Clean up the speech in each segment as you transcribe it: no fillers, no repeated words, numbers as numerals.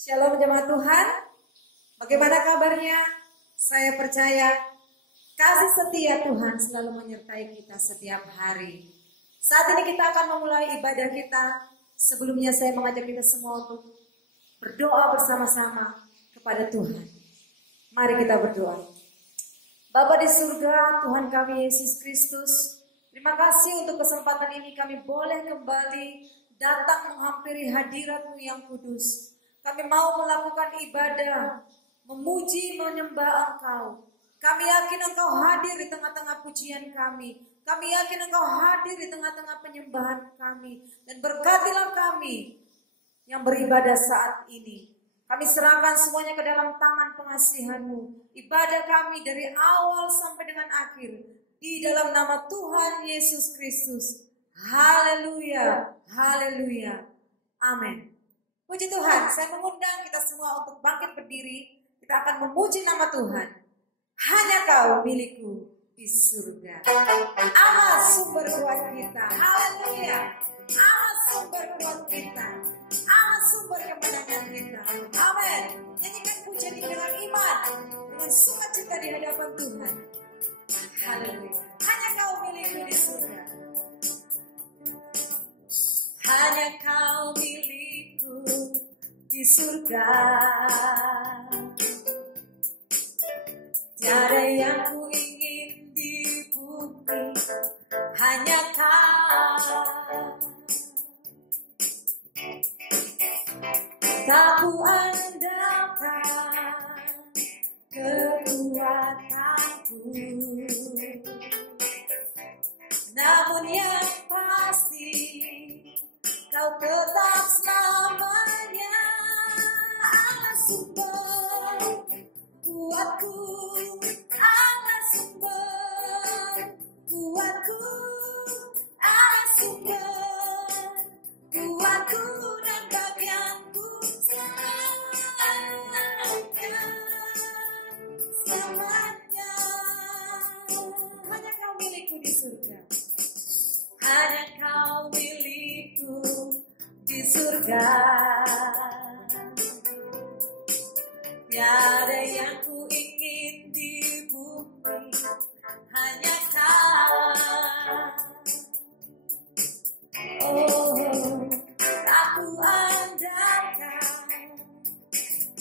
Shalom jemaat Tuhan, bagaimana kabarnya? Saya percaya kasih setia Tuhan selalu menyertai kita setiap hari. Saat ini kita akan memulai ibadah kita. Sebelumnya saya mengajak kita semua untuk berdoa bersama-sama kepada Tuhan. Mari kita berdoa. Bapa di surga, Tuhan kami Yesus Kristus, terima kasih untuk kesempatan ini kami boleh kembali datang menghampiri hadirat-Mu yang kudus. Kami mau melakukan ibadah, memuji, menyembah Engkau. Kami yakin Engkau hadir di tengah-tengah pujian kami. Kami yakin Engkau hadir di tengah-tengah penyembahan kami. Dan berkatilah kami yang beribadah saat ini. Kami serahkan semuanya ke dalam tangan pengasihan-Mu. Ibadah kami dari awal sampai dengan akhir. Di dalam nama Tuhan Yesus Kristus. Haleluya, haleluya, amin. Puji Tuhan, saya mengundang kita semua untuk bangkit berdiri. Kita akan memuji nama Tuhan. Hanya Kau milikku di surga. Allah sumber kuat kita. Haleluya. Allah sumber kuat kita. Allah sumber kemenangan kita. Amin. Nyanyikan pujian ini dengan iman, dengan sukacita di hadapan Tuhan. Haleluya. Hanya Kau milikku di surga. Hanya Kau milikku di surga. Tiada yang ku ingin di bumi, hanya Kau. Tak ku andalkan kekuatanku, namun yang pasti Kau tetap selamanya. Allah sumber kuatku, Allah sumber kuatku, Allah sumber kuatku dan bagianku selamanya, selamanya. Hanya Kau milikku di surga. Hanya Kau milikku di surga. Tiada yang ku ingin di bumi, hanya Kau. Oh, tak ku andalkan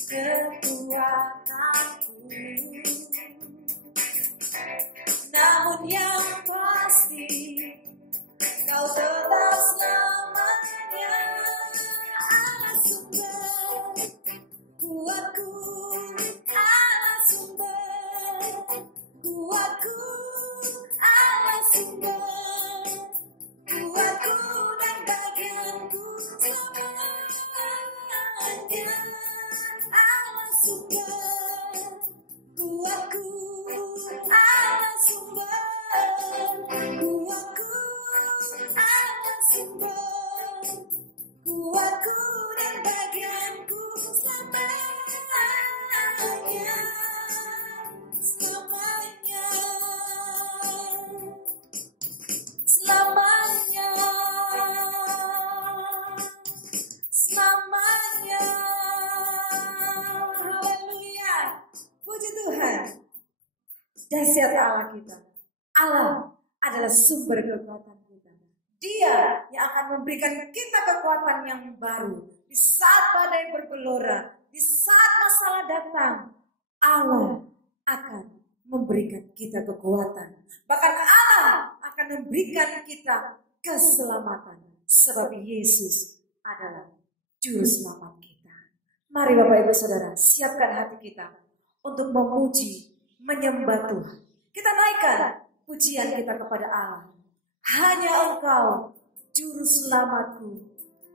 kekuatanku, namun yang pasti Kau tetap selamanya. Allah sumber kuatku, Allah sumber kuatku, Allah sumber kuatku dan bagianku selamanya. Allah sumber kuatku, Allah sumber kuatku, Allah sumber kuatku dan bagianku selamanya, selamanya, selamanya, selamanya. Haleluya. Puji Tuhan. Dahsyat Allah kita. Allah adalah sumber kekuatan kita. Dia yang akan memberikan kita kekuatan yang baru. Di saat badai bergelora, di saat masalah datang, Allah akan memberikan kita kekuatan. Bahkan Allah akan memberikan kita keselamatan. Sebab Yesus adalah juru selamat kita. Mari Bapak Ibu Saudara, siapkan hati kita untuk memuji, menyembah Tuhan. Kita naikkan pujian kita kepada Allah. Hanya Engkau juru selamatku,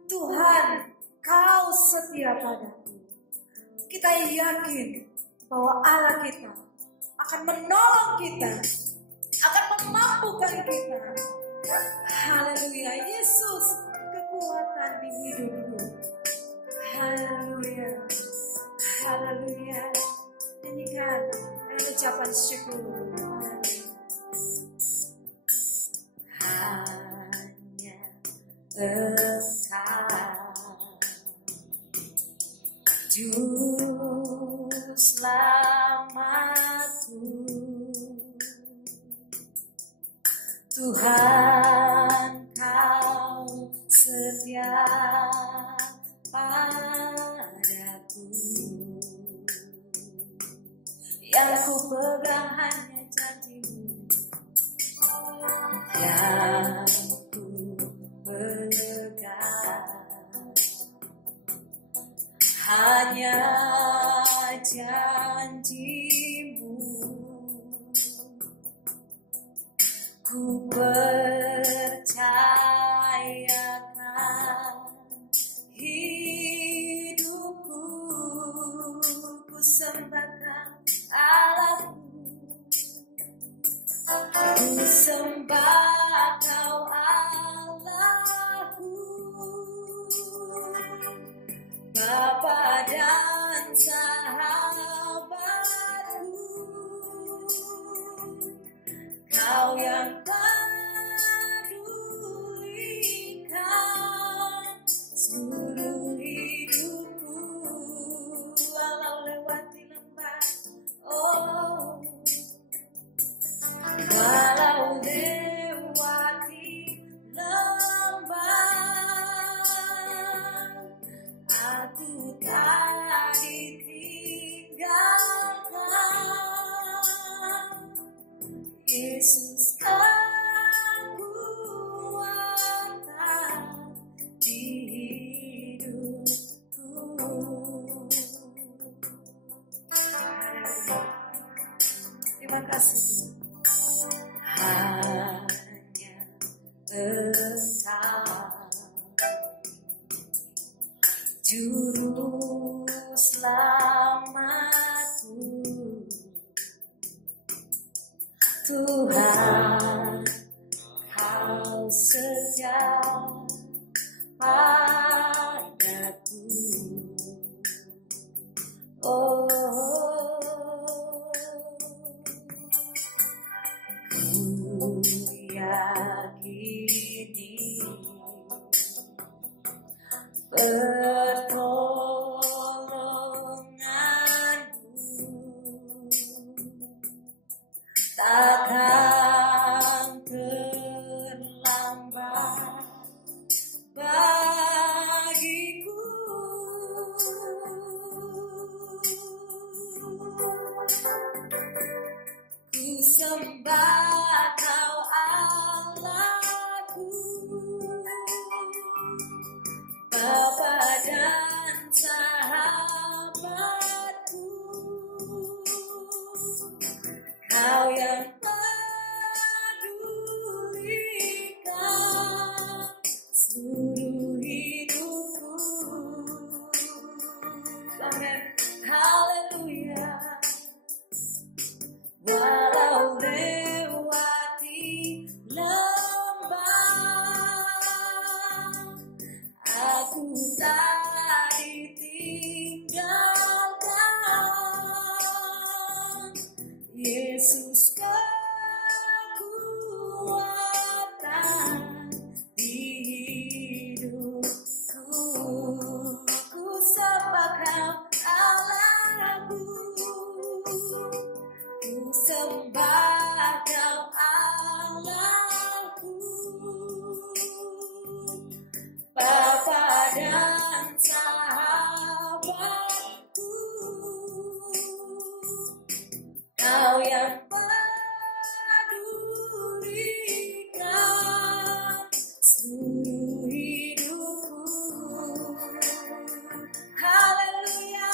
Tuhan, Kau setia padaku. Kita yakin bahwa Allah kita akan menolong kita, akan memampukan kita. Haleluya, Yesus kekuatan di hidupku. Haleluya, haleluya. Nyanyikan dengan ucapan syukur. Hanya Engkau Juru selamatku, Tuhan kau setia padaku, yang ku pegang hanya janji-Mu, yang ku pegang hanya janji-Mu. Ku percayakan hidupku, ku sembahkan Allahku, ku sembah Kau Allahku, Bapa dan sahabatku, Kau yang pedulikan seluruh hidupku. Walau lewati lembah, oh, walau lewati lembah, aku tak ditinggalkan. Yesus kekuatan di hidupku. Terima kasih Tuhan. Hanya Engkau Juru selamatku, Tuhan Kau setia padaku. Oh, ku yakini pertolongan-Mu takkan terlambat bagiku. Ku sembah Kau Allahku, Bapa dan sahabatku, Kau yang pedulikan seluruh hidupku. Amen. Haleluya. Walau lewati lembah, aku tak ditinggalkan. Yesus kekuatan di hidupku. Ku sembah Kau Allahku, ku sembah Kau Allahku, Bapa dan sahabatku, Kau yang pedulikan seluruh hidupku. Haleluya.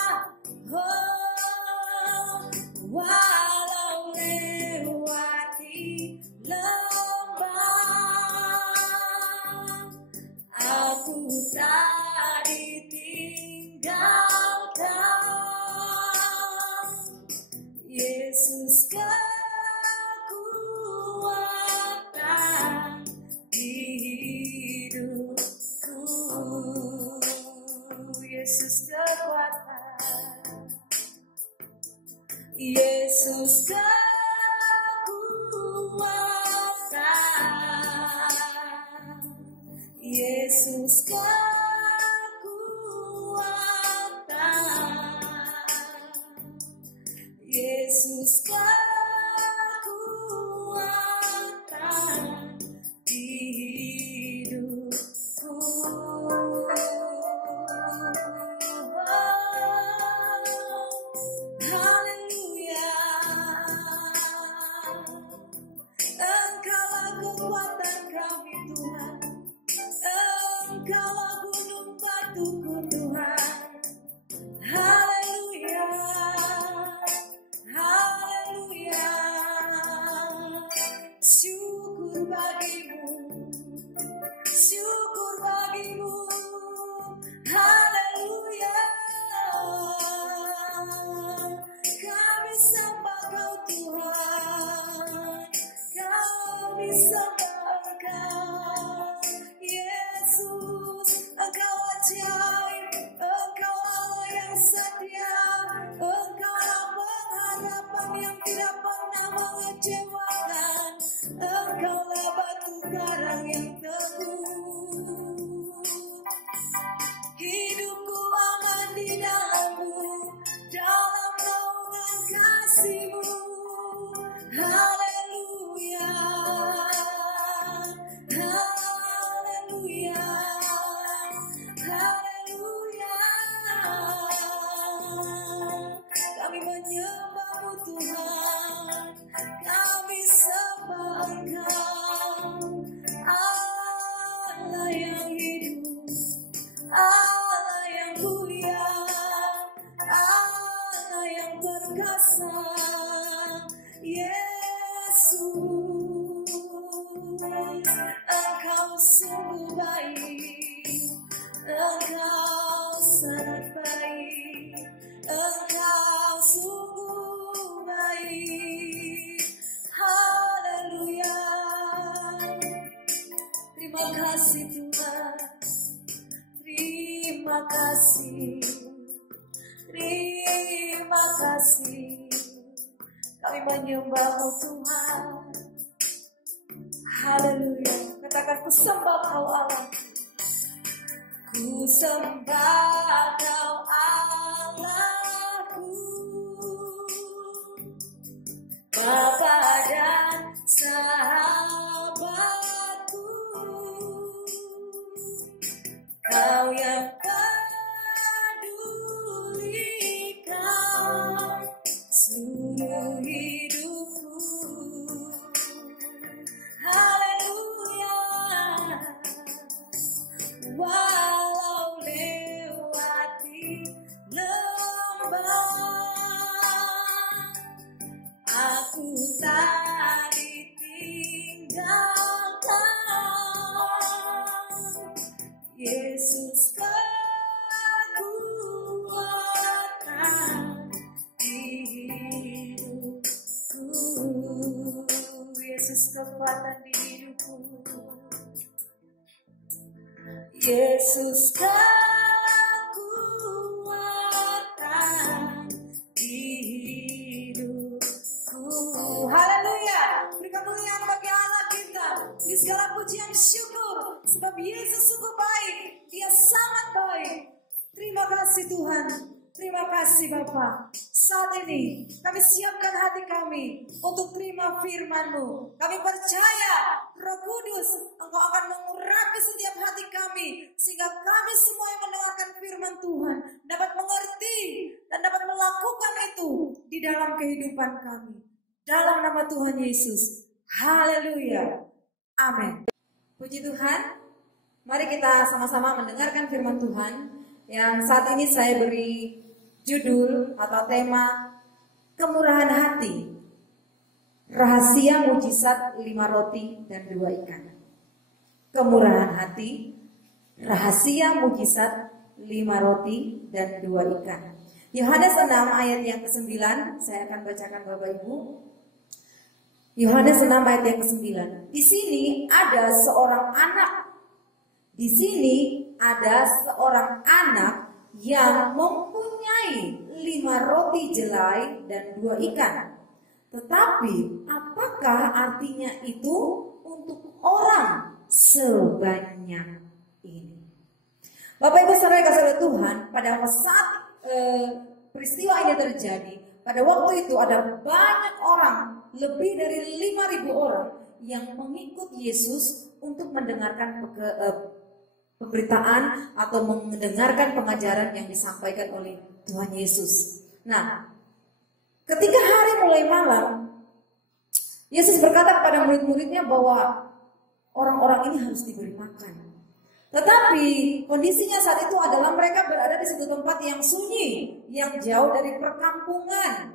Oh, walau lewati lembah, aku tak ditinggalkan. Yesus kekuatan di hidupku. Yesus kekuatan, Yesus kekuatan, Yesus kekuatan Yesus kekuatan di hidupku. Haleluya, Engkaulah kekuatan kami Tuhan, Engkaulah gunung batuku Tuhan. Haleluya, haleluya, syukur bagimu, syukur bagimu. Haleluya, kami sembah Kau Tuhan, kami sembah Kau Yesus. Engkau ajaib, Engkau Allah yang setia, Engkau pengharapan yang tidak pernah mengecewakan, Engkaulah batu karang yang teguh. Hidupku aman di dalam-Mu, dalam naungan kasih-Mu. Haleluya, haleluya, haleluya. Kami menyembah-Mu Tuhan, kami sembah Engkau, Allah yang hidup, Allah yang mulia, Allah yang perkasa, Yesus. Engkau sungguh baik, Engkau sangat baik, Engkau sungguh baik. Haleluya, terima kasih Tuhan, terima kasih, terima kasih. Kami menyembah-Mu Tuhan. Haleluya, katakan ku sembah Kau Allah, ku sembah Kau Allahku, Bapa dan sahabatku. Kau yang pedulikan seluruh hidupku. Haleluya, walau lewati lembah, aku tak ditinggalkan. Yesus kekuatan di hidupku, Yesus kekuatan di hidupku, Yesus kekuatan di hidupku. Haleluya, beri kemuliaan bagi Allah kita, di segala pujian syukur, sebab Yesus sungguh baik, Dia sangat baik. Terima kasih Tuhan, terima kasih Bapa. Saat ini kami siapkan hati kami untuk terima firman-Mu. Kami percaya Roh Kudus Engkau akan mengurapi setiap hati kami, sehingga kami semua yang mendengarkan firman Tuhan dapat mengerti dan dapat melakukan itu di dalam kehidupan kami. Dalam nama Tuhan Yesus. Haleluya. Amin. Puji Tuhan. Mari kita sama-sama mendengarkan firman Tuhan yang saat ini saya beri judul atau tema kemurahan hati. Rahasia mujizat 5 roti dan 2 ikan. Kemurahan hati, rahasia mujizat 5 roti dan 2 ikan. Yohanes 6 ayat yang ke-9, saya akan bacakan Bapak Ibu. Yohanes 6 ayat yang ke-9. Di sini ada seorang anak. Di sini ada seorang anak yang mempunyai 5 roti jelai dan 2 ikan. Tetapi apakah artinya itu untuk orang sebanyak ini? Bapak Ibu saudara kasih oleh Tuhan, pada saat peristiwa ini terjadi, pada waktu itu ada banyak orang, lebih dari 5.000 orang yang mengikut Yesus untuk mendengarkan pemberitaan atau mendengarkan pengajaran yang disampaikan oleh Tuhan Yesus. Nah, ketika hari mulai malam, Yesus berkata kepada murid-muridnya bahwa orang-orang ini harus diberi makan. Tetapi kondisinya saat itu adalah mereka berada di satu tempat yang sunyi, yang jauh dari perkampungan.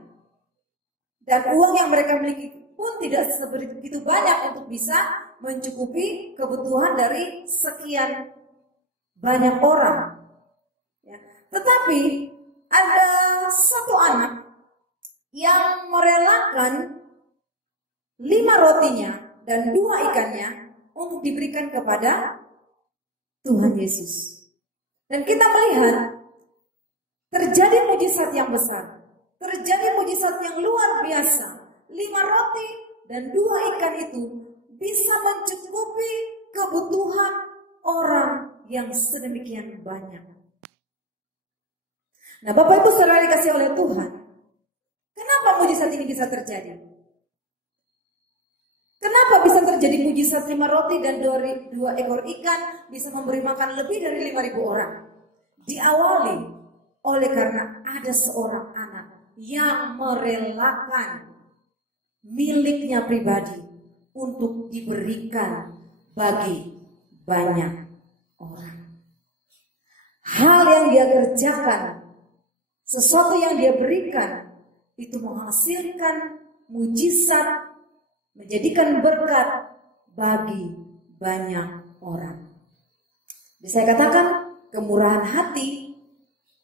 Dan uang yang mereka miliki pun tidak begitu banyak untuk bisa mencukupi kebutuhan dari sekian banyak orang. Ya. Tetapi ada satu anak yang merelakan 5 rotinya dan 2 ikannya untuk diberikan kepada Tuhan Yesus. Dan kita melihat terjadi mujizat yang besar, terjadi mujizat yang luar biasa. 5 roti dan 2 ikan itu bisa mencukupi kebutuhan orang yang sedemikian banyak. Nah, Bapak Ibu saudara dikasih oleh Tuhan, kenapa mujizat ini bisa terjadi? Kenapa bisa terjadi mujizat 5 roti dan 2 ekor ikan bisa memberi makan lebih dari 5.000 orang? Diawali oleh karena ada seorang anak yang merelakan miliknya pribadi untuk diberikan bagi banyak orang. Hal yang dia kerjakan, sesuatu yang dia berikan, itu menghasilkan mujizat, menjadikan berkat bagi banyak orang. Bisa saya katakan kemurahan hati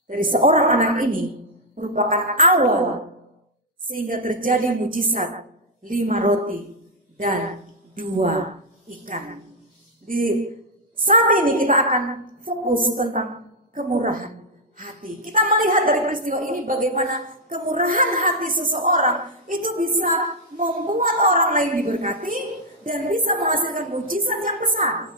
dari seorang anak ini merupakan awal sehingga terjadi mujizat 5 roti dan 2 ikan. Di saat ini kita akan fokus tentang kemurahan hati. Kita melihat dari peristiwa ini bagaimana kemurahan hati seseorang itu bisa membuat orang lain diberkati dan bisa menghasilkan mujizat yang besar.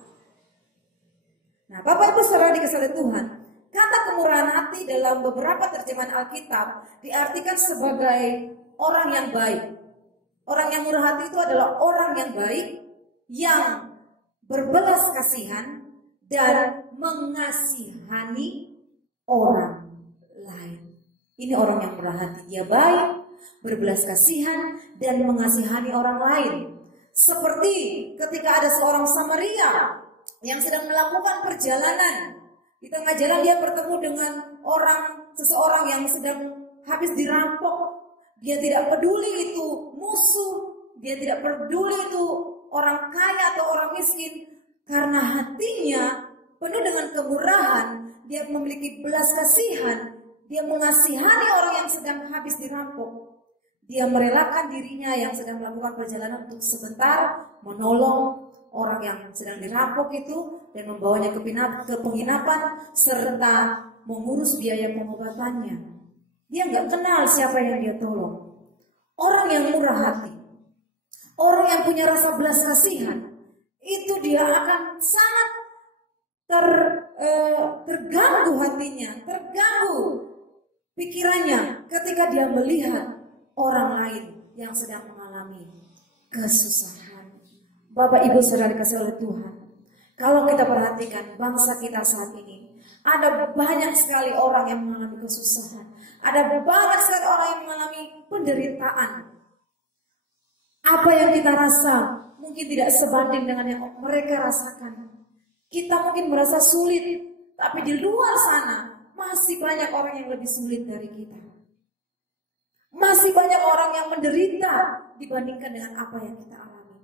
Nah, Bapak Ibu saudara dikasihi Tuhan, kata kemurahan hati dalam beberapa terjemahan Alkitab diartikan sebagai orang yang baik. Orang yang murah hati itu adalah orang yang baik, yang berbelas kasihan dan mengasihani orang lain. Ini orang yang murah hati, dia baik, berbelas kasihan dan mengasihani orang lain. Seperti ketika ada seorang Samaria yang sedang melakukan perjalanan, di tengah jalan dia bertemu dengan seseorang yang sedang habis dirampok. Dia tidak peduli itu musuh, dia tidak peduli itu orang kaya atau orang miskin, karena hatinya penuh dengan kemurahan. Dia memiliki belas kasihan, dia mengasihani orang yang sedang habis dirampok. Dia merelakan dirinya yang sedang melakukan perjalanan untuk sebentar menolong orang yang sedang dirampok itu dan membawanya ke penginapan serta mengurus biaya pengobatannya. Dia nggak kenal siapa yang dia tolong. Orang yang murah hati, orang yang punya rasa belas kasihan, itu dia akan sangat terganggu hatinya, terganggu pikirannya ketika dia melihat orang lain yang sedang mengalami kesusahan. Bapak Ibu saudara dikasihi oleh Tuhan, kalau kita perhatikan bangsa kita saat ini, ada banyak sekali orang yang mengalami kesusahan, ada banyak sekali orang yang mengalami penderitaan. Apa yang kita rasa mungkin tidak sebanding dengan yang mereka rasakan. Kita mungkin merasa sulit, tapi di luar sana masih banyak orang yang lebih sulit dari kita. Masih banyak orang yang menderita dibandingkan dengan apa yang kita alami.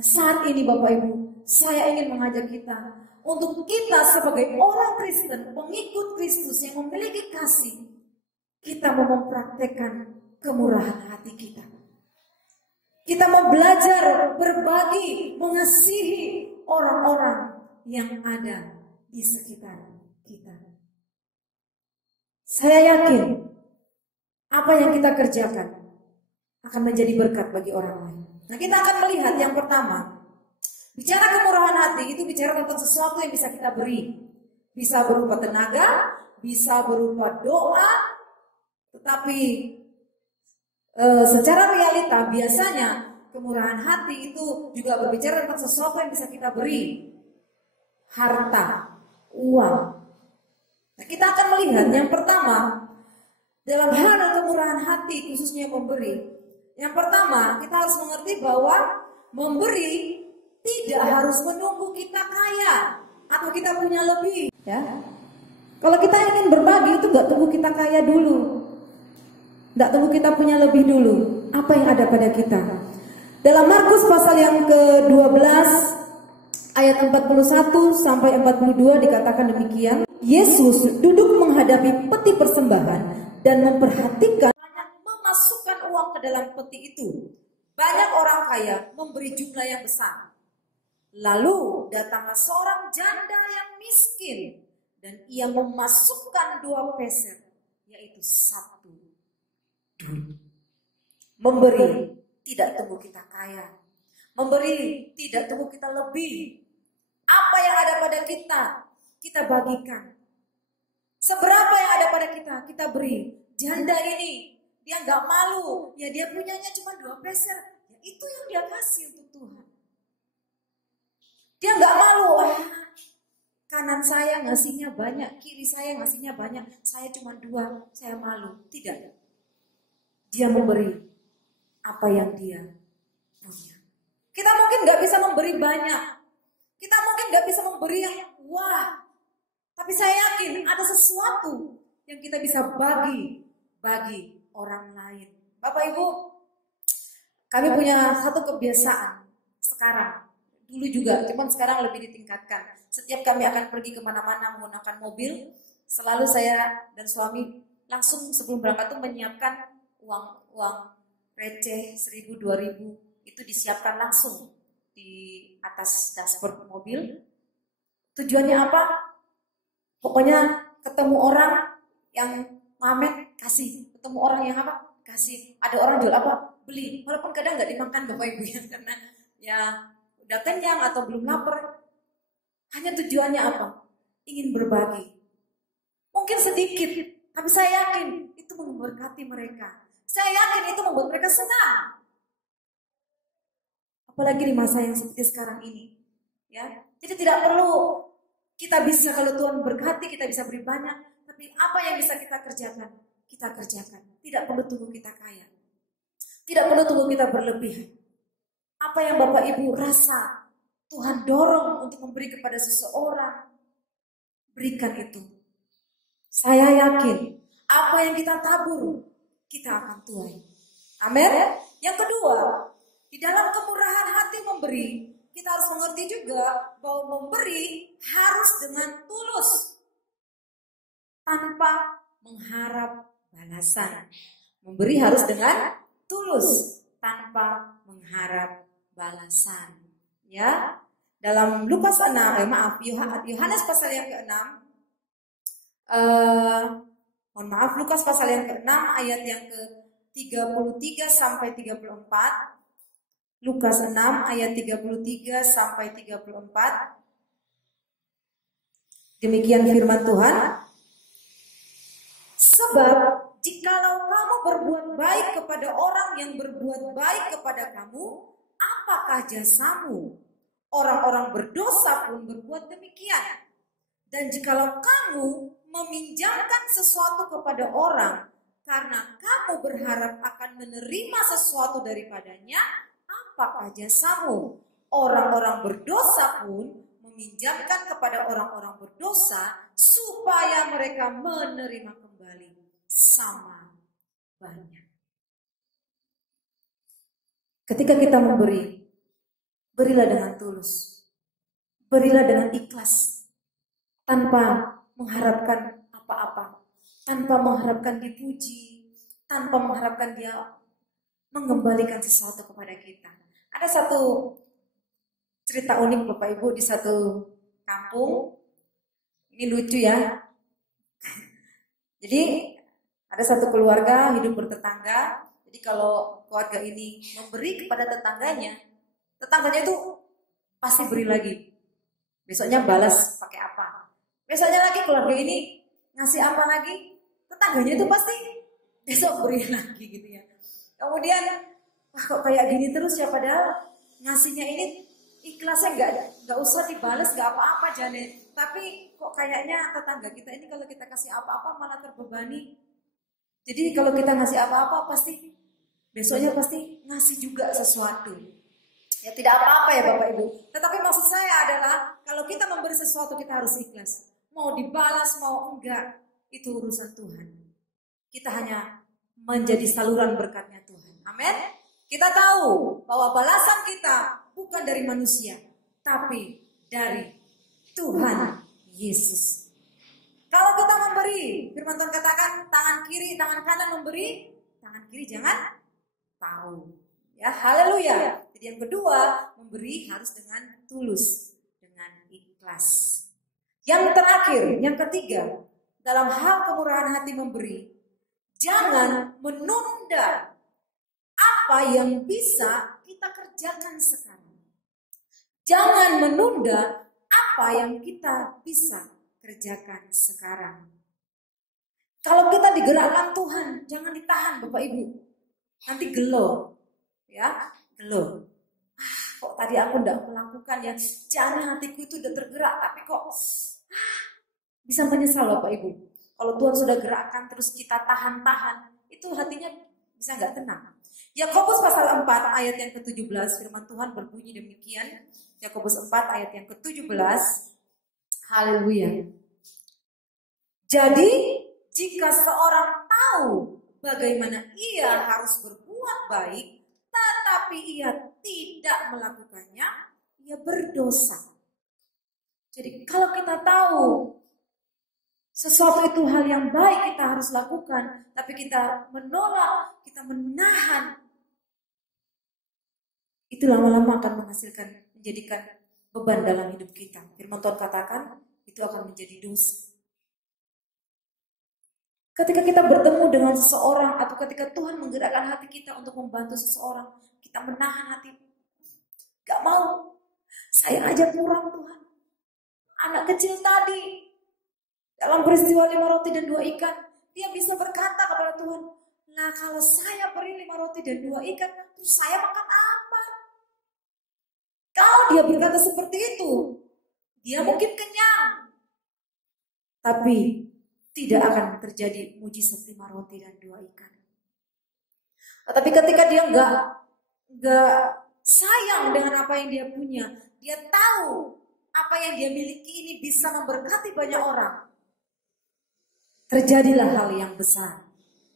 Nah, saat ini Bapak Ibu, saya ingin mengajak kita untuk kita sebagai orang Kristen, pengikut Kristus yang memiliki kasih, kita mau mempraktekkan kemurahan hati kita. Kita mau belajar berbagi, mengasihi orang-orang yang ada di sekitar kita. Saya yakin apa yang kita kerjakan akan menjadi berkat bagi orang lain. Nah, kita akan melihat yang pertama, bicara kemurahan hati itu bicara tentang sesuatu yang bisa kita beri. Bisa berupa tenaga, bisa berupa doa, tetapi secara realita biasanya kemurahan hati itu juga berbicara tentang sesuatu yang bisa kita beri. Harta, uang. Nah, kita akan melihat yang pertama dalam hal kemurahan hati khususnya memberi. Yang pertama kita harus mengerti bahwa memberi tidak harus menunggu kita kaya atau kita punya lebih. Ya, kalau kita ingin berbagi itu nggak tunggu kita kaya dulu. Tidak tunggu kita punya lebih dulu. Apa yang ada pada kita? Dalam Markus pasal yang ke-12 ayat 41 sampai 42 dikatakan demikian. Yesus duduk menghadapi peti persembahan dan memperhatikan banyak memasukkan uang ke dalam peti itu. Banyak orang kaya memberi jumlah yang besar. Lalu datanglah seorang janda yang miskin dan ia memasukkan 2 peser, yaitu 1 dulu. Memberi tidak tunggu kita kaya. Memberi tidak tunggu kita lebih. Apa yang ada pada kita, kita bagikan. Seberapa yang ada pada kita, kita beri. Janda ini, dia nggak malu. Ya dia punyanya cuma 2 peser. Ya, itu yang dia kasih untuk Tuhan. Dia nggak malu. Kanan saya ngasihnya banyak, kiri saya ngasihnya banyak. Saya cuma 2, saya malu. Tidak. Dia memberi apa yang dia punya. Kita mungkin nggak bisa memberi banyak. Kita mungkin nggak bisa memberi yang wah. Tapi saya yakin ada sesuatu yang kita bisa bagi orang lain. Bapak Ibu, kami punya satu kebiasaan sekarang. Dulu juga, cuman sekarang lebih ditingkatkan. Setiap kami akan pergi kemana-mana menggunakan mobil, selalu saya dan suami langsung sebelum berangkat tuh menyiapkan uang receh 1.000, 2.000 itu disiapkan langsung di atas dashboard mobil. Tujuannya apa? Pokoknya ketemu orang yang ngamen kasih, ketemu orang yang apa kasih. Ada orang jual apa beli. Walaupun kadang nggak dimakan Bapak Ibu ya, karena ya udah kenyang atau belum lapar. Hanya tujuannya apa? Ingin berbagi. Mungkin sedikit, tapi saya yakin itu memberkati mereka. Saya yakin itu membuat mereka senang. Apalagi di masa yang seperti sekarang ini. Ya, jadi tidak perlu kita bisa, kalau Tuhan berkati kita bisa beri banyak. Tapi apa yang bisa kita kerjakan? Kita kerjakan. Tidak perlu tunggu kita kaya. Tidak perlu tunggu kita berlebihan. Apa yang Bapak Ibu rasa Tuhan dorong untuk memberi kepada seseorang, berikan itu. Saya yakin apa yang kita tabur, kita akan tuai. Amin. Yang kedua, di dalam kemurahan hati memberi, kita harus mengerti juga bahwa memberi harus dengan tulus, tanpa mengharap balasan. Memberi harus dengan tulus, tanpa mengharap balasan. Ya, dalam Lukas 6, Yohanes pasal yang ke-6, Lukas pasal yang ke-6 ayat yang ke-33 sampai 34. Lukas 6 ayat 33 sampai 34. Demikian firman Tuhan. Sebab jikalau kamu berbuat baik kepada orang yang berbuat baik kepada kamu, apakah jasamu? Orang-orang berdosa pun berbuat demikian. Dan jikalau kamu meminjamkan sesuatu kepada orang karena kamu berharap akan menerima sesuatu daripadanya, apakah jasamu? Orang-orang berdosa pun meminjamkan kepada orang-orang berdosa supaya mereka menerima kembali sama banyak. Ketika kita memberi, berilah dengan tulus, berilah dengan ikhlas, tanpa mengharapkan apa-apa, tanpa mengharapkan dipuji, tanpa mengharapkan dia mengembalikan sesuatu kepada kita. Ada satu cerita unik Bapak Ibu di satu kampung. Ini lucu ya. Jadi ada satu keluarga hidup bertetangga. Jadi kalau keluarga ini memberi kepada tetangganya itu pasti beri lagi. Besoknya balas pakai apa? Besoknya lagi keluarga ini ngasih apa lagi? Tetangganya itu pasti besok beri lagi gitu ya. Kemudian, wah kok kayak gini terus ya, padahal ngasihnya ini ikhlasnya nggak usah dibales, nggak apa-apa Janet. Tapi kok kayaknya tetangga kita ini kalau kita kasih apa-apa malah terbebani. Jadi kalau kita ngasih apa-apa pasti besoknya pasti ngasih juga sesuatu. Ya tidak apa-apa ya Bapak Ibu. Tetapi maksud saya adalah kalau kita memberi sesuatu kita harus ikhlas. Mau dibalas mau enggak itu urusan Tuhan. Kita hanya menjadi saluran berkatnya Tuhan. Amin. Kita tahu bahwa balasan kita bukan dari manusia, tapi dari Tuhan Yesus. Kalau kita memberi, firman Tuhan katakan tangan kiri, tangan kanan memberi, tangan kiri jangan tahu. Ya, haleluya. Jadi yang kedua, memberi harus dengan tulus, dengan ikhlas. Yang terakhir, yang ketiga, dalam hal kemurahan hati memberi, jangan menunda apa yang bisa kita kerjakan sekarang. Jangan menunda apa yang kita bisa kerjakan sekarang. Kalau kita digerakkan Tuhan, jangan ditahan Bapak Ibu. Nanti gelo. Ya, gelo. Kok tadi aku tidak melakukan ya. Jangan hatiku itu udah tergerak, tapi kok bisa menyesal Bapak Ibu. Kalau Tuhan sudah gerakkan terus kita tahan-tahan, itu hatinya bisa nggak tenang. Yakobus pasal 4 ayat yang ke-17 firman Tuhan berbunyi demikian. Yakobus 4 ayat yang ke-17. Haleluya. Jadi jika seorang tahu bagaimana ia harus berbuat baik, tetapi ia tidak melakukannya, ia berdosa. Jadi kalau kita tahu sesuatu itu hal yang baik kita harus lakukan, tapi kita menolak, kita menahan, itu lama-lama akan menjadikan beban dalam hidup kita. Firman Tuhan katakan itu akan menjadi dosa. Ketika kita bertemu dengan seseorang atau ketika Tuhan menggerakkan hati kita untuk membantu seseorang, kita menahan hati. Gak mau. Saya aja kurang Tuhan. Anak kecil tadi dalam peristiwa 5 roti dan 2 ikan, dia bisa berkata kepada Tuhan, nah kalau saya beri 5 roti dan 2 ikan, terus saya makan apa? Kalau dia berkata seperti itu, dia mungkin kenyang. Tapi tidak akan terjadi mujizat 5 roti dan 2 ikan. Tapi ketika dia enggak sayang dengan apa yang dia punya, dia tahu apa yang dia miliki ini bisa memberkati banyak orang. Terjadilah hal yang besar.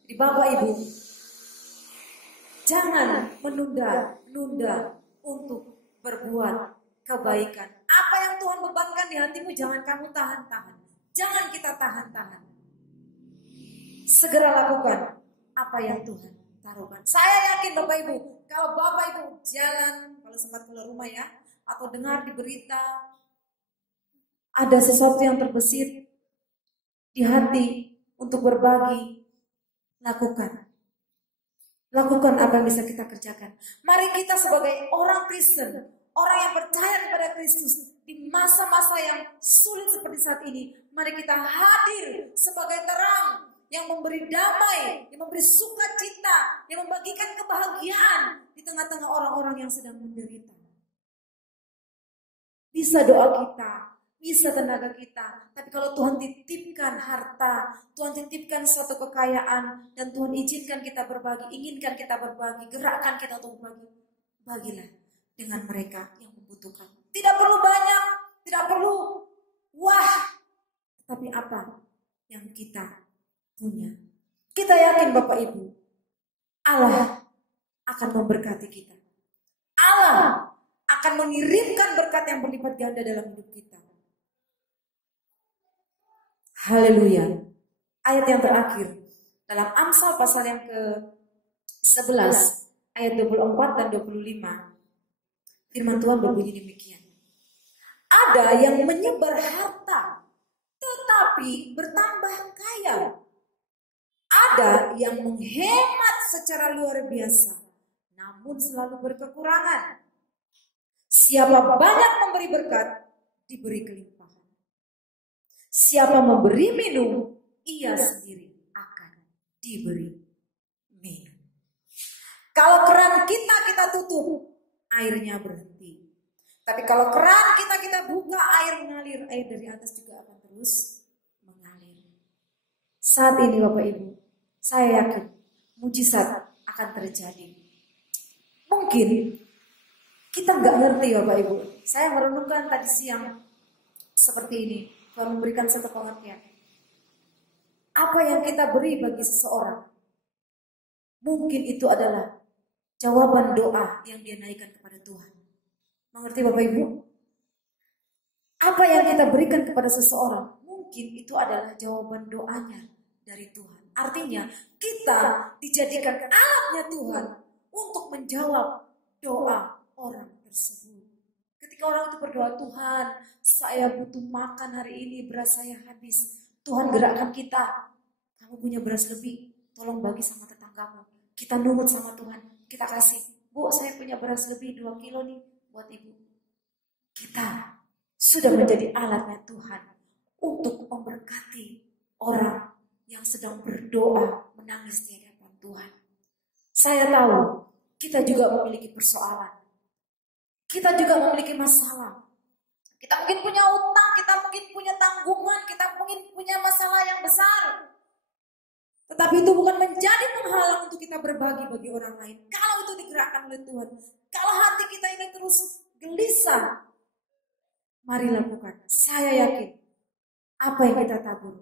Di Bapak Ibu, jangan menunda untuk berbuat kebaikan. Apa yang Tuhan bebankan di hatimu jangan kamu tahan-tahan. Jangan kita tahan-tahan. Segera lakukan apa yang Tuhan taruhkan. Saya yakin Bapak Ibu, kalau Bapak Ibu jalan, kalau sempat keluar rumah ya, atau dengar di berita, ada sesuatu yang terbesit di hati untuk berbagi, lakukan. Lakukan apa yang bisa kita kerjakan. Mari kita sebagai orang Kristen, orang yang percaya kepada Kristus, di masa-masa yang sulit seperti saat ini, mari kita hadir sebagai terang yang memberi damai, yang memberi sukacita, yang membagikan kebahagiaan di tengah-tengah orang-orang yang sedang menderita. Bisa doa kita, bisa tenaga kita, tapi kalau Tuhan titipkan harta, Tuhan titipkan suatu kekayaan, dan Tuhan izinkan kita berbagi, inginkan kita berbagi, gerakkan kita untuk berbagi, bagilah dengan mereka yang membutuhkan. Tidak perlu banyak, tidak perlu wah, tapi apa yang kita punya. Kita yakin Bapak Ibu, Allah akan memberkati kita. Allah akan mengirimkan berkat yang berlipat ganda dalam hidup kita. Haleluya. Ayat yang terakhir dalam Amsal pasal yang ke-11 ayat 24 dan 25. Firman Tuhan berbunyi demikian. Ada yang menyebar harta tetapi bertambah kaya. Ada yang menghemat secara luar biasa namun selalu berkekurangan. Siapa banyak memberi berkat, diberi kelimpahan. Siapa memberi minum, ia sendiri akan diberi minum. Kalau keran kita tutup, airnya berhenti. Tapi kalau keran kita buka, air mengalir. Air dari atas juga akan terus mengalir. Saat ini Bapak Ibu, saya yakin mujizat akan terjadi. Mungkin kita nggak ngerti Bapak Ibu. Saya merenungkan tadi siang seperti ini. Tuhan memberikan satu pengertian. Apa yang kita beri bagi seseorang, mungkin itu adalah jawaban doa yang dia naikkan kepada Tuhan. Mengerti Bapak Ibu? Apa yang kita berikan kepada seseorang, mungkin itu adalah jawaban doanya dari Tuhan. Artinya kita dijadikan alatnya Tuhan untuk menjawab doa orang tersebut. Ketika orang itu berdoa, Tuhan saya butuh makan hari ini, beras saya habis. Tuhan gerakkan kita, kamu punya beras lebih, tolong bagi sama tetanggamu. Kita nurut sama Tuhan, kita kasih. Bu, saya punya beras lebih 2 kilo nih buat ibu. Kita sudah menjadi alatnya Tuhan untuk memberkati orang yang sedang berdoa, menangis di hadapan Tuhan. Saya tahu kita juga memiliki persoalan. Kita juga memiliki masalah. Kita mungkin punya utang, kita mungkin punya tanggungan, kita mungkin punya masalah yang besar. Tetapi itu bukan menjadi penghalang untuk kita berbagi bagi orang lain. Kalau itu digerakkan oleh Tuhan. Kalau hati kita ini terus gelisah, mari lakukan. Saya yakin apa yang kita tabur,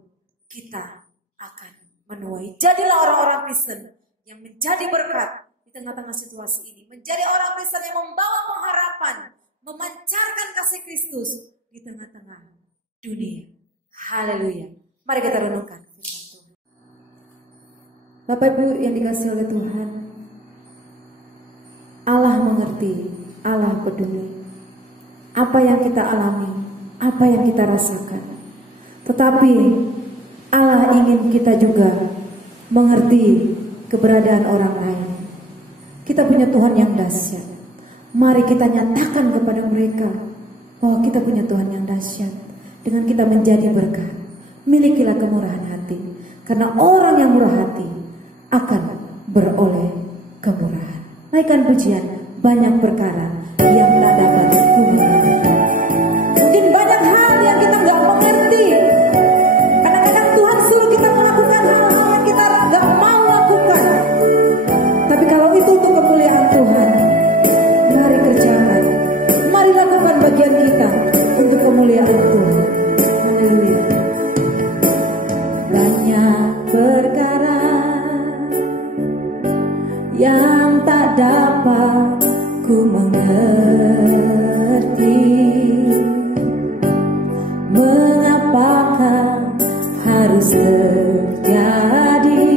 kita akan menuai. Jadilah orang-orang Kristen yang menjadi berkat di tengah-tengah situasi ini. Menjadi orang Kristen yang membawa pengharapan, memancarkan kasih Kristus di tengah-tengah dunia. Haleluya. Mari kita renungkan firman Tuhan. Bapak Ibu yang dikasihi oleh Tuhan, Allah mengerti, Allah peduli. Apa yang kita alami, apa yang kita rasakan. Tetapi Allah ingin kita juga mengerti keberadaan orang lain. Kita punya Tuhan yang dahsyat. Mari kita nyatakan kepada mereka bahwa kita punya Tuhan yang dahsyat. Dengan kita menjadi berkat, milikilah kemurahan hati. Karena orang yang murah hati akan beroleh kemurahan. Naikkan pujian, banyak perkara yang tak dapat dikumumkan. Mungkin banyak hal yang kita nggak mengerti. Kadang-kadang Tuhan suruh kita melakukan hal-hal yang kita nggak mau lakukan. Tapi kalau itu untuk kemuliaan Tuhan, mari kerjakan. Mari lakukan bagian kita untuk kemuliaan Tuhan. Haleluya. Banyak perkara yang tak dapat ku mengerti, mengapakah harus terjadi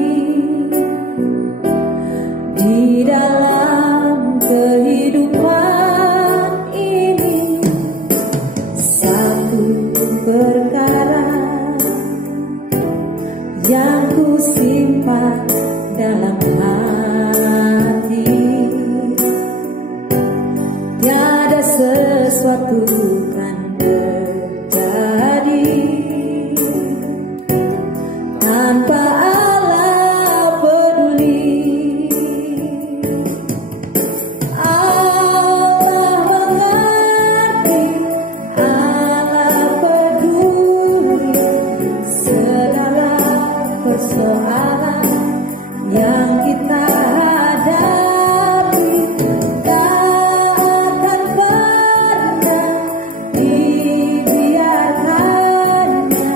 di dalam kehidupan ini. Satu perkara yang ku simpan dalam hati, tiada sesuatu kan terjadi tanpa Allah peduli. Allah mengerti, Allah peduli segala persoalan yang kita hadapi. Tak akan pernah dibiarkannya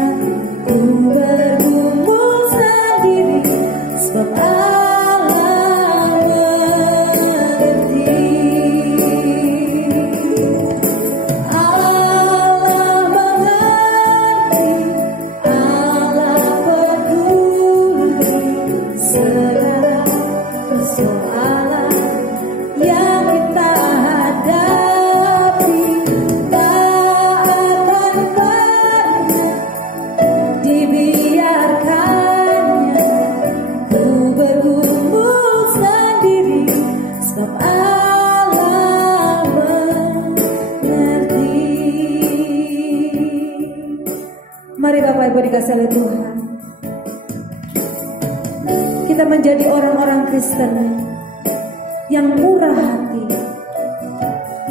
ku bergumul sendiri, sebab Allah mengerti. Allah mengerti, Allah peduli segala persoalan yang kita hadapi. Tak akan pernah dibiarkannya ku bergumul sendiri, sebab Allah mengerti. Mari Bapak Ibu dikasihi oleh Tuhan, kita menjadi orang-orang Kristen yang murah hati,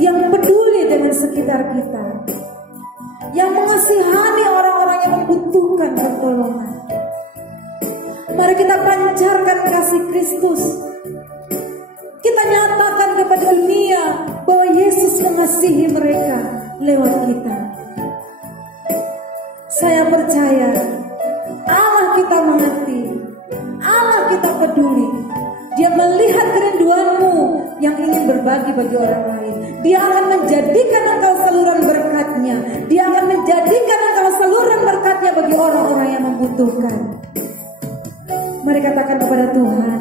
yang peduli dengan sekitar kita, yang mengasihani orang-orang yang membutuhkan pertolongan. Mari kita pancarkan kasih Kristus. Kita nyatakan kepada dunia bahwa Yesus mengasihi mereka lewat kita. Saya percaya Allah kita mengerti, Allah kita peduli. Dia melihat kerinduanmu yang ingin berbagi bagi orang lain. Dia akan menjadikan engkau saluran berkat-Nya. Dia akan menjadikan engkau saluran berkat-Nya bagi orang-orang yang membutuhkan. Mari katakan kepada Tuhan,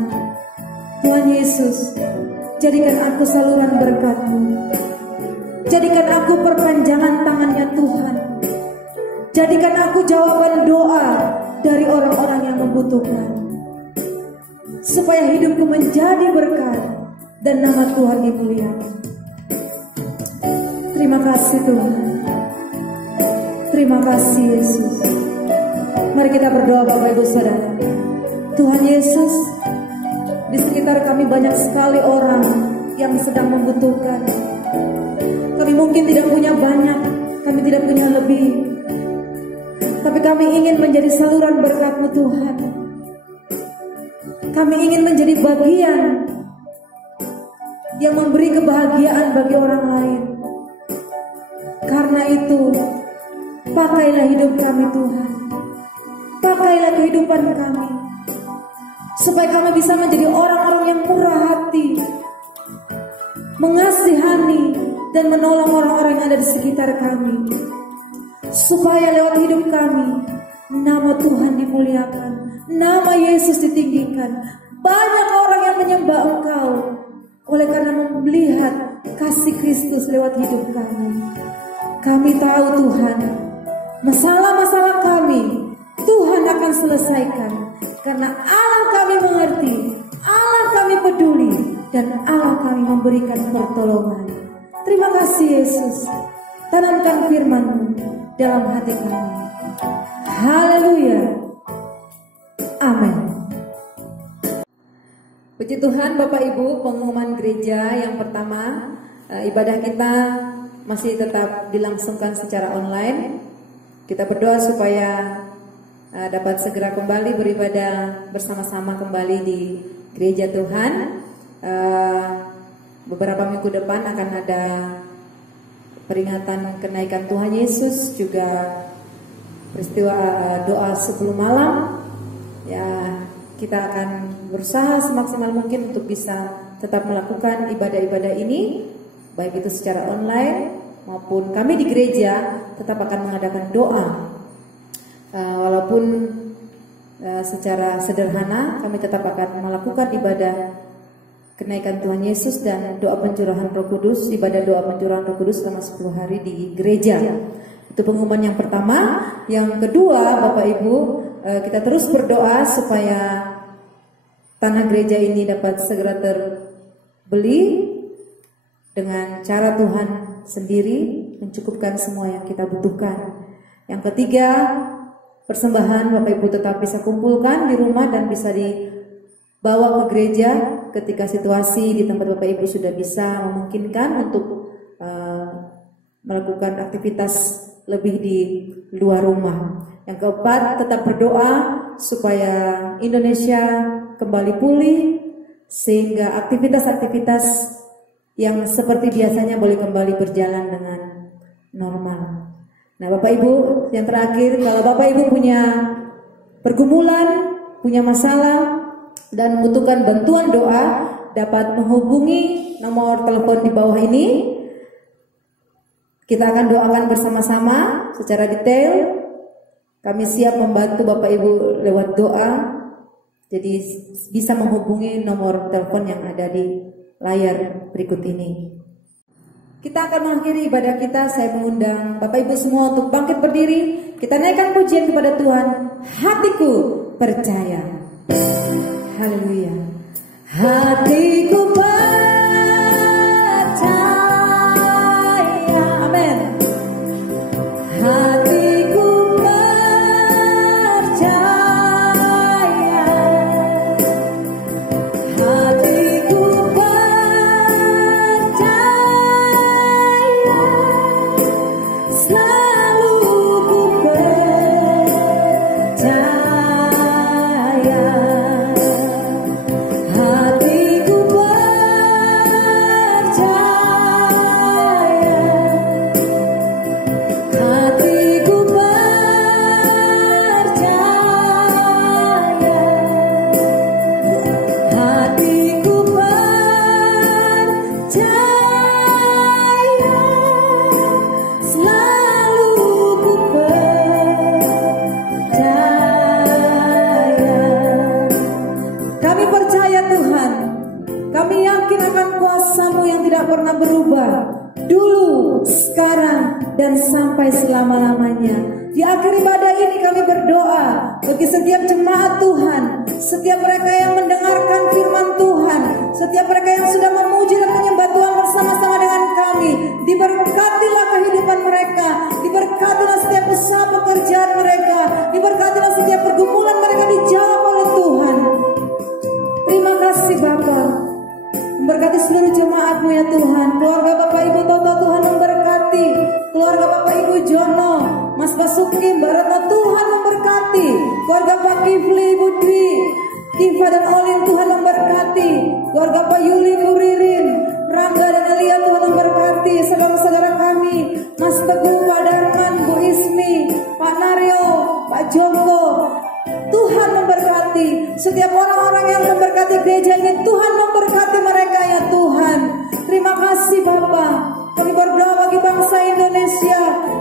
Tuhan Yesus, jadikan aku saluran berkat-Mu. Jadikan aku perpanjangan tangannya Tuhan. Jadikan aku jawaban doa dari orang-orang yang membutuhkan, supaya hidupku menjadi berkat dan nama Tuhan dimuliakan. Terima kasih Tuhan. Terima kasih Yesus. Mari kita berdoa Bapak Ibu Saudara. Tuhan Yesus, di sekitar kami banyak sekali orang yang sedang membutuhkan. Kami mungkin tidak punya banyak, kami tidak punya lebih, tapi kami ingin menjadi saluran berkat-Mu Tuhan. Kami ingin menjadi bagian yang memberi kebahagiaan bagi orang lain. Karena itu, pakailah hidup kami Tuhan. Pakailah kehidupan kami, supaya kami bisa menjadi orang-orang yang murah hati, mengasihani dan menolong orang-orang yang ada di sekitar kami. Supaya lewat hidup kami, nama Tuhan dimuliakan, nama Yesus ditinggikan. Banyak orang yang menyembah Engkau oleh karena melihat kasih Kristus lewat hidup kami. Kami tahu Tuhan, masalah-masalah kami Tuhan akan selesaikan, karena Allah kami mengerti, Allah kami peduli, dan Allah kami memberikan pertolongan. Terima kasih Yesus. Tanamkan firman-Mu dalam hati kami. Haleluya. Amin. Puji Tuhan Bapak Ibu, pengumuman gereja yang pertama, ibadah kita masih tetap dilangsungkan secara online. Kita berdoa supaya dapat segera kembali beribadah bersama-sama kembali di gereja Tuhan. Beberapa minggu depan akan ada peringatan kenaikan Tuhan Yesus, juga peristiwa doa 10 malam. Ya, kita akan berusaha semaksimal mungkin untuk bisa tetap melakukan ibadah-ibadah ini, baik itu secara online maupun kami di gereja tetap akan mengadakan doa. Walaupun secara sederhana, kami tetap akan melakukan ibadah kenaikan Tuhan Yesus dan doa pencurahan Roh Kudus, ibadah doa pencurahan Roh Kudus selama 10 hari di gereja. Itu pengumuman yang pertama. Yang kedua, Bapak Ibu, kita terus berdoa supaya tanah gereja ini dapat segera terbeli dengan cara Tuhan sendiri mencukupkan semua yang kita butuhkan. Yang ketiga, persembahan Bapak Ibu tetap bisa kumpulkan di rumah dan bisa dibawa ke gereja ketika situasi di tempat Bapak Ibu sudah bisa memungkinkan untuk melakukan aktivitas lebih di luar rumah. Yang keempat, tetap berdoa supaya Indonesia kembali pulih sehingga aktivitas-aktivitas yang seperti biasanya boleh kembali berjalan dengan normal. Nah Bapak Ibu, yang terakhir, kalau Bapak Ibu punya pergumulan, punya masalah dan membutuhkan bantuan doa, dapat menghubungi nomor telepon di bawah ini. Kita akan doakan bersama-sama secara detail. Kami siap membantu Bapak Ibu lewat doa. Jadi bisa menghubungi nomor telepon yang ada di layar berikut ini. Kita akan mengakhiri ibadah kita. Saya mengundang Bapak Ibu semua untuk bangkit berdiri. Kita naikkan pujian kepada Tuhan. Hatiku percaya. Haleluya. Hatiku percaya. Amin. Hatiku percaya. Hatiku percaya. Tuhan. Kami yakin akan kuasa-Mu yang tidak pernah berubah, dulu, sekarang, dan sampai selama-lamanya. Di akhir ibadah ini kami berdoa bagi setiap jemaat Tuhan, setiap mereka yang mendengarkan firman Tuhan, setiap mereka yang sudah memuji dan menyembah Tuhan bersama-sama dengan kami. Diberkatilah kehidupan mereka, diberkatilah setiap usaha pekerjaan mereka, diberkatilah setiap pergumulan mereka dijawab oleh Tuhan. Terima kasih Bapa. Memberkati seluruh jemaat-Mu ya Tuhan. Keluarga Bapak Ibu Toto, Tuhan memberkati. Keluarga Bapak Ibu Jono, Mas Basuki, Mbak Retno, Tuhan memberkati. Keluarga Pak Kifli, Ibu Dwi, Kiva dan Olin, Tuhan memberkati. Keluarga Pak Yuli, Bu Ririn, Rangga dan Elia, Tuhan memberkati. Saudara-saudara kami, Mas Teguh, Pak Darman, Bu Ismi, Pak Naryo, Pak Joko, Tuhan memberkati. Setiap orang-orang yang memberkati gereja ini, Tuhan memberkati mereka ya Tuhan. Terima kasih Bapa. Kami berdoa bagi bangsa Indonesia,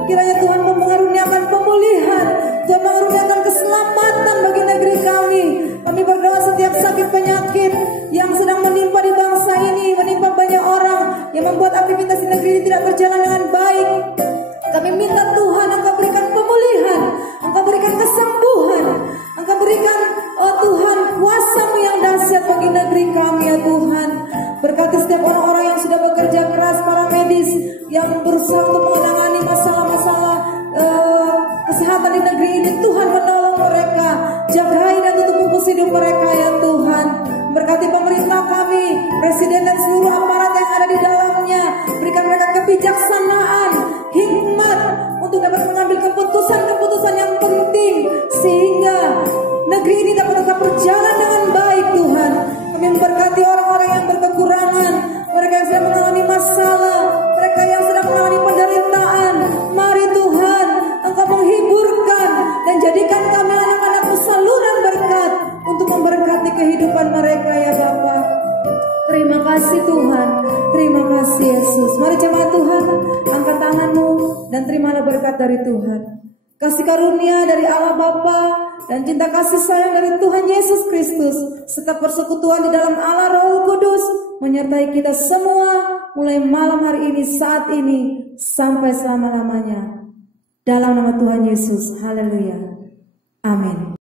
kiranya Tuhan mengaruniakan pemulihan, Tuhan mengaruniakan keselamatan bagi negeri kami. Kami berdoa setiap sakit penyakit yang sedang menimpa di bangsa ini, menimpa banyak orang yang membuat aktivitas di negeri ini tidak berjalan dengan baik. Kami minta Tuhan Engkau berikan pemulihan, Engkau berikan kesembuhan, Engkau berikan Tuhan kuasa-Mu yang dahsyat bagi negeri kami ya Tuhan. Berkati setiap orang-orang yang sudah bekerja keras, para medis yang berusaha untuk menangani masalah-masalah kesehatan di negeri ini. Tuhan menolong mereka, jagai dan tutup bungkus hidup mereka ya Tuhan. Berkati pemerintah kami, presiden dan seluruh aparat yang ada di dalamnya. Berikan mereka kebijaksanaan, hikmat untuk dapat mengambil keputusan-keputusan yang penting, sehingga negeri ini dapat tetap berjalan dengan baik Tuhan. Kami memberkati orang-orang yang berkekurangan, mereka yang sedang mengalami masalah, mereka yang sedang mengalami penderitaan. Mari Tuhan, Engkau menghiburkan dan jadikan kami anak-anak-Mu saluran berkat untuk memberkati kehidupan mereka ya Bapa. Terima kasih Tuhan, terima kasih Yesus. Mari jemaat Tuhan, angkat tanganmu dan terimalah berkat dari Tuhan. Kasih karunia dari Allah Bapa dan cinta kasih sayang dari Tuhan Yesus Kristus, serta persekutuan di dalam Allah Roh Kudus menyertai kita semua mulai malam hari ini, saat ini, sampai selama-lamanya. Dalam nama Tuhan Yesus, haleluya, amin.